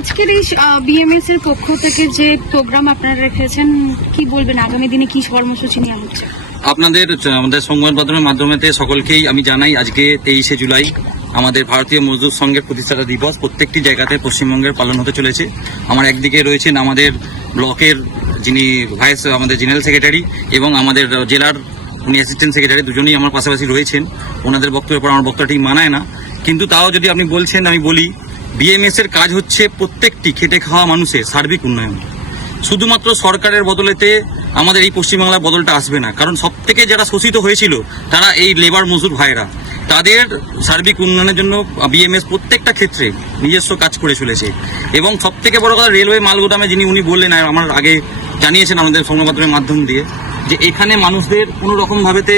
আজকের এই বিএমএস এর পক্ষ থেকে যে প্রোগ্রাম আপনারা রেখেছেন, কি বলবেন আগামী দিনে কি কর্মসূচি নেওয়া হচ্ছে? আমাদের সংবাদ মাধ্যমে সকলকেই আমি জানাই, আজকে 23শে জুলাই আমাদের ভারতীয় মজদুর সংঘের প্রতিষ্ঠাতা দিবস প্রত্যেকটি জায়গাতে পশ্চিমবঙ্গের পালন হতে চলেছে। আমার একদিকে রয়েছেন আমাদের ব্লকের যিনি ভাইস আমাদের জেনারেল সেক্রেটারি এবং আমাদের জেলার উনি অ্যাসিস্ট্যান্ট সেক্রেটারি, দুজনেই আমার পাশাপাশি রয়েছেন। ওনাদের বক্তব্যের পর আমার বক্তব্য ঠিক মানায় না, কিন্তু তাও যদি আপনি বলছেন আমি বলি, বিএমএস এর কাজ হচ্ছে প্রত্যেকটি খেটে খাওয়া মানুষের সার্বিক উন্নয়ন। শুধুমাত্র সরকারের বদলেতে আমাদের এই পশ্চিমবাংলার বদলটা আসবে না, কারণ সব থেকে যারা শোষিত হয়েছিল তারা এই লেবার মজুর ভাইরা। তাদের সার্বিক উন্নয়নের জন্য বিএমএস প্রত্যেকটা ক্ষেত্রে নিজস্ব কাজ করে চলেছে। এবং সব থেকে বড় কথা, রেলওয়ে মালগোদামে যিনি উনি বললেন, আমার আগে জানিয়েছেন আমাদের সংবাদ মাধ্যমের মাধ্যম দিয়ে, যে এখানে মানুষদের কোনো রকমভাবেতে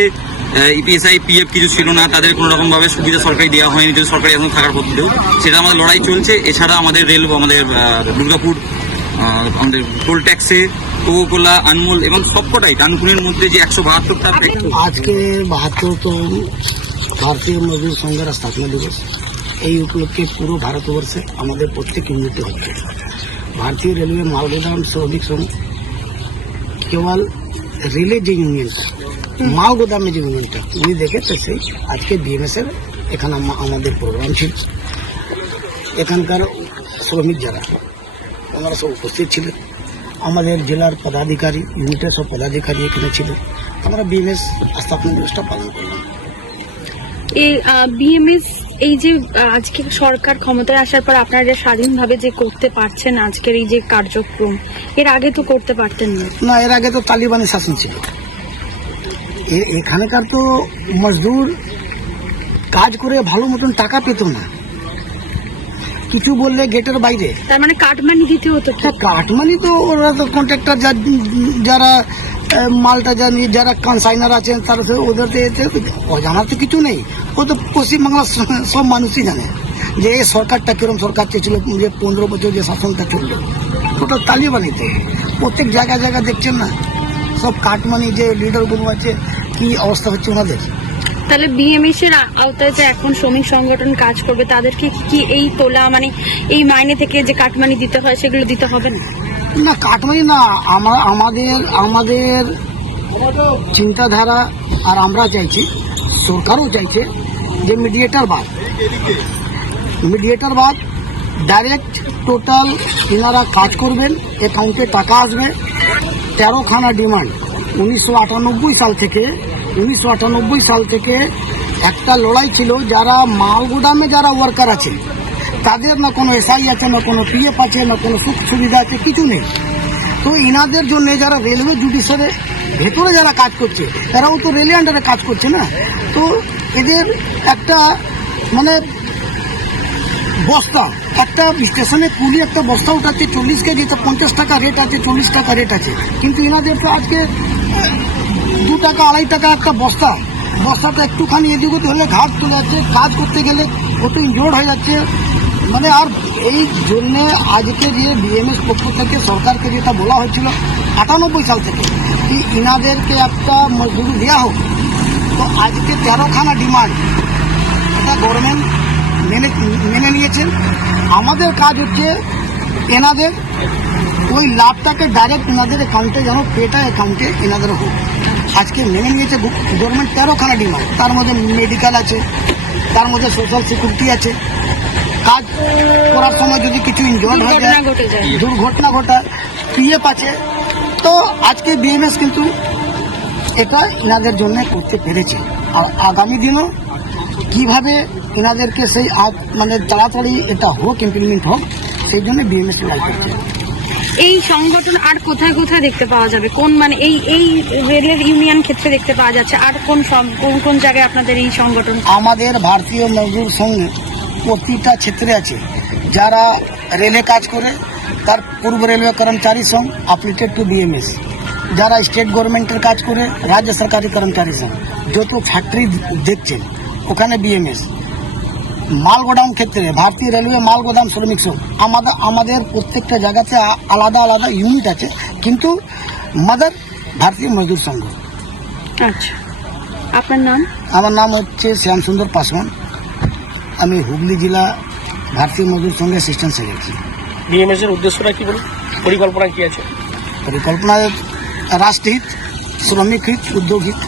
ইপিএসআই পিএফ কিছু ছিল না, তাদের কোনো রকমভাবে সুবিধা সরকারি দেওয়া হয়নি, যদি সরকারি এখন থাকার পদ্ধতিও সেটা আমাদের লড়াই চলছে। এছাড়া আমাদের রেল, আমাদের দুর্গাপুর, আমাদের টোল ট্যাক্সে কোকোলা, আনমোল এবং সবকটাই ডানকুনির মধ্যে যে 172টা আজকে 72তম ভারতীয় মজদুর সংঘের স্থাপনা দিবস। এই উপলক্ষে পুরো ভারতবর্ষে আমাদের প্রত্যেক ইউনিটে হচ্ছে। ভারতীয় রেলওয়ে মালগোদাম শ্রমিক সংঘ কেবল রেলের যে ইউনিয়নটা, মালগোদামে যে ইউনিয়নটা উনি দেখেছে, সেই আজকে বিএমএস এর এখানে আমাদের প্রোগ্রাম ছিল। এখানকার শ্রমিক যারা ওনারা সব উপস্থিত ছিলেন। আমাদের জেলার পদাধিকারী, ইউনিটের সব পদাধিকারী এখানে ছিল। আমরা বিএমএস স্থাপনা দিবসটা পালন করলাম। এই বিএমএস এই যে আজকে সরকার ক্ষমতায় আসার পর আপনারা স্বাধীনভাবে যে করতে পারছেন আজকের এই যে কার্যক্রম, এর আগে তো করতে পারতেন না। না, এর আগে তো তালিবানি শাসন ছিল। এখানকার তো মজদুর কাজ করে ভালো মতন টাকা পেত না, কিছু বললে গেটের বাইরে। তার মানে কাটমানি দিতে হতো। কাটমানি তো ওরা তো কন্ট্রাক্টর যারা মালটা যারা কনসাইনার আছেন তারা ওদের অজানার তো কিছু নেই। ও তো পশ্চিমবাংলার সব মানুষই জানে যে এই সরকারটা কিরকম সরকার ছিল, যে 15 বছর যে শাসনটা চললো ওটা তালিবানিতে। প্রত্যেক জায়গায় দেখছেন না, সব কাটমানি যে লিডারগুলো আছে, কি অবস্থা হচ্ছে ওনাদের। তাহলে বিএমএস এর আওতায় যে এখন শ্রমিক সংগঠন কাজ করবে, তাদেরকে কি এই তোলা মানে এই মাইনে থেকে যে কাটমানি দিতে হয় সেগুলো দিতে হবে না? না, কাটমানি না, আমাদের চিন্তাধারা আর আমরা চাইছি, সরকারও চাইছে যে মিডিয়েটার বাদ ডাইরেক্ট টোটাল এনারা কাজ করবেন, অ্যাকাউন্টে টাকা আসবে। 13খানা ডিমান্ড 1998 সাল থেকে একটা লড়াই ছিল। যারা মালগোদামে যারা ওয়ার্কার আছে তাদের না কোনো এসআই আছে, না কোনো পিএফ আছে, না কোনো সুখ সুবিধা আছে, কিছু নেই। তো এনাদের জন্য যারা রেলওয়ে জুডিশিয়ারে ভেতরে যারা কাজ করছে, তারাও তো রেলওয়ে আন্ডারে কাজ করছে না। তো এদের একটা মানে বস্তা, একটা স্টেশনে কুলি একটা বস্তা উঠাচ্ছে 40 কেজি, তো 50 টাকা রেট আছে, 40 টাকা রেট আছে। কিন্তু এনাদের তো আজকে 2 টাকা 2.5 টাকা একটা বস্তাটা একটুখানি এদিক হলে ঘাট চলে যাচ্ছে, কাজ করতে গেলে কত ইনজোর্ড হয়ে যাচ্ছে। মানে আর এই জন্যে আজকে যে বিএমএস পক্ষ থেকে সরকারকে যেটা বলা হয়েছিল 98 সাল থেকে, কি ইনাদেরকে একটা মজদুরি দেওয়া হোক। তো আজকে 13খানা ডিমান্ড এটা গভর্নমেন্ট মেনে নিয়েছেন। আমাদের কাজ হচ্ছে এনাদের ওই লাভটাকে ডাইরেক্ট এনাদের অ্যাকাউন্টে যেন পেটা অ্যাকাউন্টে এনাদের হোক। আজকে মেনে নিয়েছে গভর্নমেন্ট 13খানা ডিমান্ড, তার মধ্যে মেডিকেল আছে, তার মধ্যে সোশ্যাল সিকিউরিটি আছে। কাজ করার সময় যদি কিছু ইনজোর্ড হয়ে যায়, দুর্ঘটনা ঘটায়, পিএফ আছে। তো আজকে বিএমএস কিন্তু এটা এনাদের জন্য করতে পেরেছে। আর আগামী দিনও কিভাবে এনাদেরকে সেই মানে তাড়াতাড়ি এটা হোক, ইমপ্লিমেন্ট হোক, সেই জন্য বিএমএস লড়াই করছে। এই সংগঠন আর কোথায় কোথায় দেখতে পাওয়া যাবে? কোন মানে এই রেলের ইউনিয়ন ক্ষেত্রে দেখতে পাওয়া যাচ্ছে, আর কোন জায়গায় আপনাদের এই সংগঠন? আমাদের ভারতীয় মজদুর সংঘ প্রতিটা ক্ষেত্রে আছে। যারা রেলে কাজ করে তার পূর্ব রেলওয়ে কর্মচারী সংঘ অ্যাপ্লিকেড টু বিএমএস, যারা স্টেট গভর্নমেন্টের কাজ করে রাজ্য সরকারি কর্মচারী সংঘ, যত ফ্যাক্টরি দেখছেন ওখানে বিএমএস। মালগোদাম ক্ষেত্রে ভারতীয় রেলওয়ে মালগোদাম শ্রমিক সংঘ। আমাদের প্রত্যেকটা জায়গাতে আলাদা আলাদা ইউনিট আছে, কিন্তু মাদার ভারতীয় মজদুর সংঘ। আচ্ছা, আপনার নাম? আমার নাম হচ্ছে শ্যামসুন্দর পাসওয়ান। আমি হুগলি জেলা ভারতীয় মজদুর সংঘের অ্যাসিস্ট্যান্ট সেক্রেটারি। বিএমএস এর উদ্দেশ্যটা কি বলুন, পরিকল্পনা কি আছে? পরিকল্পনা রাষ্ট্রহিত, শ্রমিক হিত, উদ্যোগ হিত।